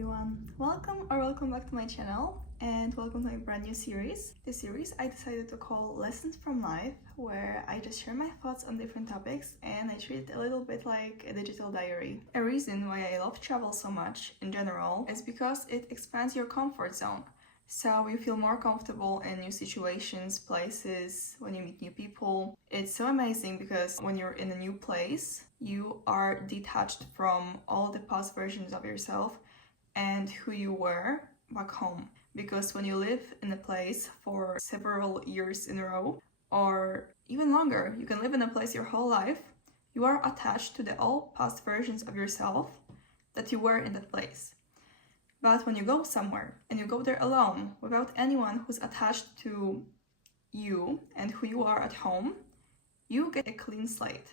everyone, welcome back to my channel and welcome to my brand new series. This series I decided to call Lessons from Life, where I just share my thoughts on different topics and I treat it a little bit like a digital diary. A reason why I love travel so much in general is because it expands your comfort zone. So you feel more comfortable in new situations, places, when you meet new people. It's so amazing because when you're in a new place, you are detached from all the past versions of yourself and who you were back home. Because when you live in a place for several years in a row, or even longer, you can live in a place your whole life, you are attached to the all past versions of yourself that you were in that place. But when you go somewhere and you go there alone, without anyone who's attached to you and who you are at home, you get a clean slate.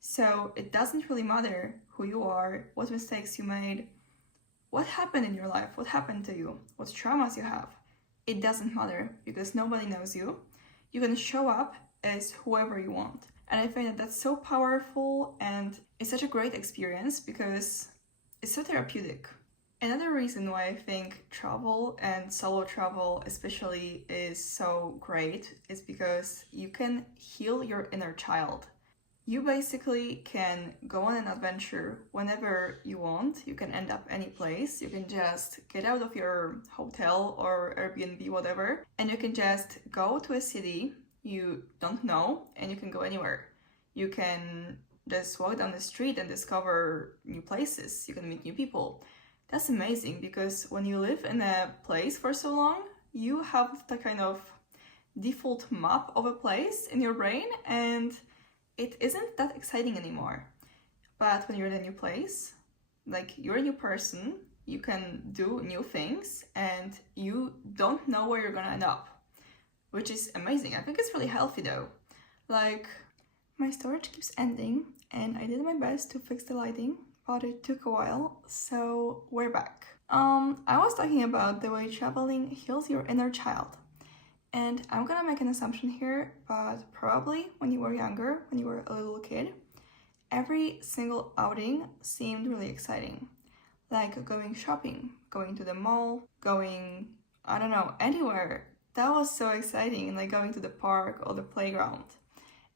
So it doesn't really matter who you are, what mistakes you made, what happened in your life, what happened to you, what traumas you have. It doesn't matter because nobody knows you. You can show up as whoever you want. And I find that that's so powerful and it's such a great experience because it's so therapeutic. Another reason why I think travel and solo travel especially is so great is because you can heal your inner child. You basically can go on an adventure whenever you want. You can end up any place. You can just get out of your hotel or Airbnb, whatever, and you can just go to a city you don't know and you can go anywhere. You can just walk down the street and discover new places. You can meet new people. That's amazing because when you live in a place for so long, you have the kind of default map of a place in your brain and it isn't that exciting anymore. But when you're in a new place, like you're a new person, you can do new things and you don't know where you're gonna end up, which is amazing. I think it's really healthy though. Like, my storage keeps ending and I did my best to fix the lighting, but it took a while, so we're back. I was talking about the way traveling heals your inner child. And I'm gonna make an assumption here, but probably when you were younger, when you were a little kid, every single outing seemed really exciting. Like going shopping, going to the mall, going, I don't know, anywhere. That was so exciting, and like going to the park or the playground.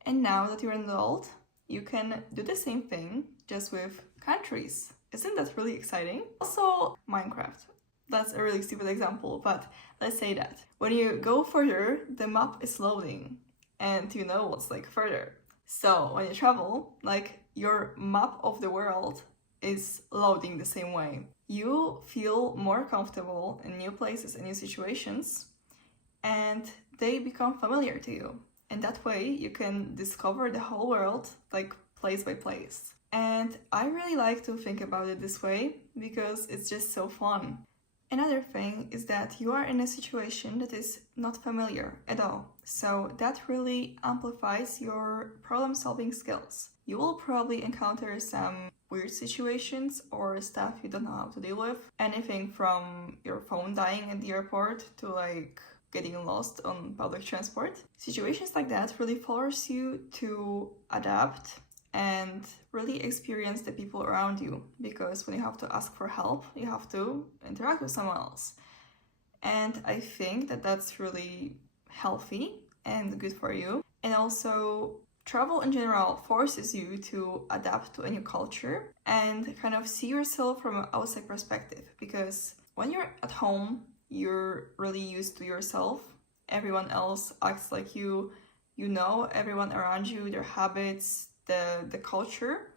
And now that you're an adult, you can do the same thing, just with countries. Isn't that really exciting? Also, Minecraft. That's a really stupid example, but let's say that. When you go further, the map is loading and you know what's like further. So when you travel, like your map of the world is loading the same way. You feel more comfortable in new places and new situations and they become familiar to you. And that way you can discover the whole world like place by place. And I really like to think about it this way because it's just so fun. Another thing is that you are in a situation that is not familiar at all, so that really amplifies your problem-solving skills. You will probably encounter some weird situations or stuff you don't know how to deal with. Anything from your phone dying at the airport to like getting lost on public transport. Situations like that really force you to adapt and really experience the people around you, because when you have to ask for help, you have to interact with someone else. And I think that that's really healthy and good for you. And also, travel in general forces you to adapt to a new culture and kind of see yourself from an outside perspective, because when you're at home, you're really used to yourself. Everyone else acts like you know everyone around you, their habits, the culture.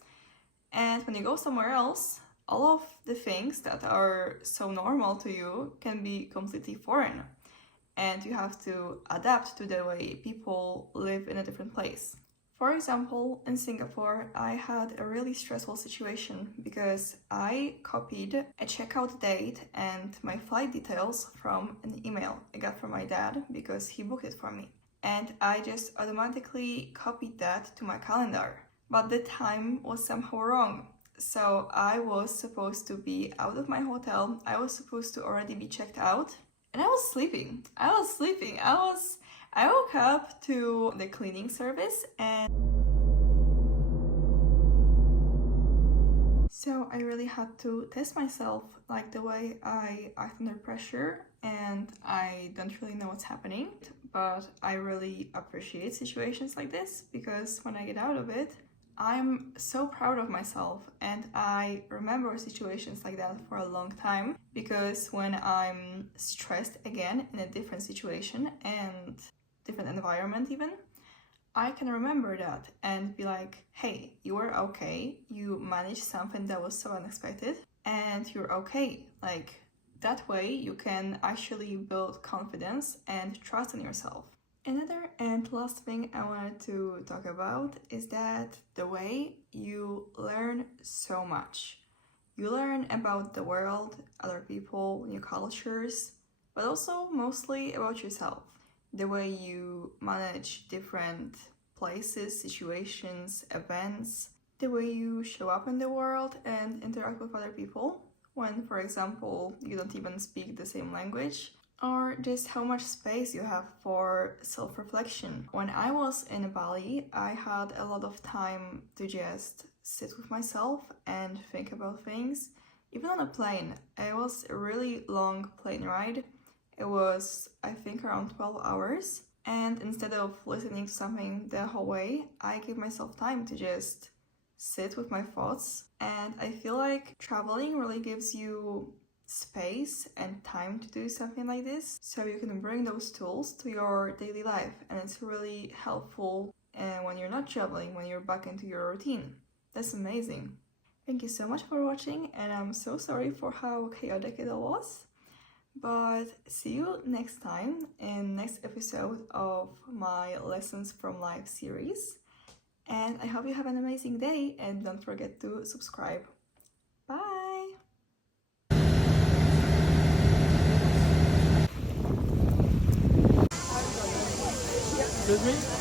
And when you go somewhere else, all of the things that are so normal to you can be completely foreign. And you have to adapt to the way people live in a different place. For example, in Singapore, I had a really stressful situation because I copied a checkout date and my flight details from an email I got from my dad because he booked it for me. And I just automatically copied that to my calendar. But the time was somehow wrong. So I was supposed to be out of my hotel. I was supposed to already be checked out. And I was sleeping. I woke up to the cleaning service and So I really had to test myself, like the way I act under pressure, and I don't really know what's happening, but I really appreciate situations like this because when I get out of it, I'm so proud of myself, and I remember situations like that for a long time because when I'm stressed again in a different situation and different environment even, I can remember that and be like, hey, you were okay, you managed something that was so unexpected, and you're okay. Like, that way you can actually build confidence and trust in yourself. Another and last thing I wanted to talk about is that the way you learn so much. You learn about the world, other people, new cultures, but also mostly about yourself. The way you manage different places, situations, events, the way you show up in the world and interact with other people when, for example, you don't even speak the same language, or just how much space you have for self-reflection. When I was in Bali, I had a lot of time to just sit with myself and think about things. Even on a plane, it was a really long plane ride. It was, I think, around 12 hours. And instead of listening to something the whole way, I gave myself time to just sit with my thoughts. And I feel like traveling really gives you space and time to do something like this, so you can bring those tools to your daily life, and it's really helpful when you're not traveling, when you're back into your routine. That's amazing. Thank you so much for watching, and I'm so sorry for how chaotic it all was, but see you next time in next episode of my Lessons from Life series, and I hope you have an amazing day, and don't forget to subscribe. Bye! Excuse me?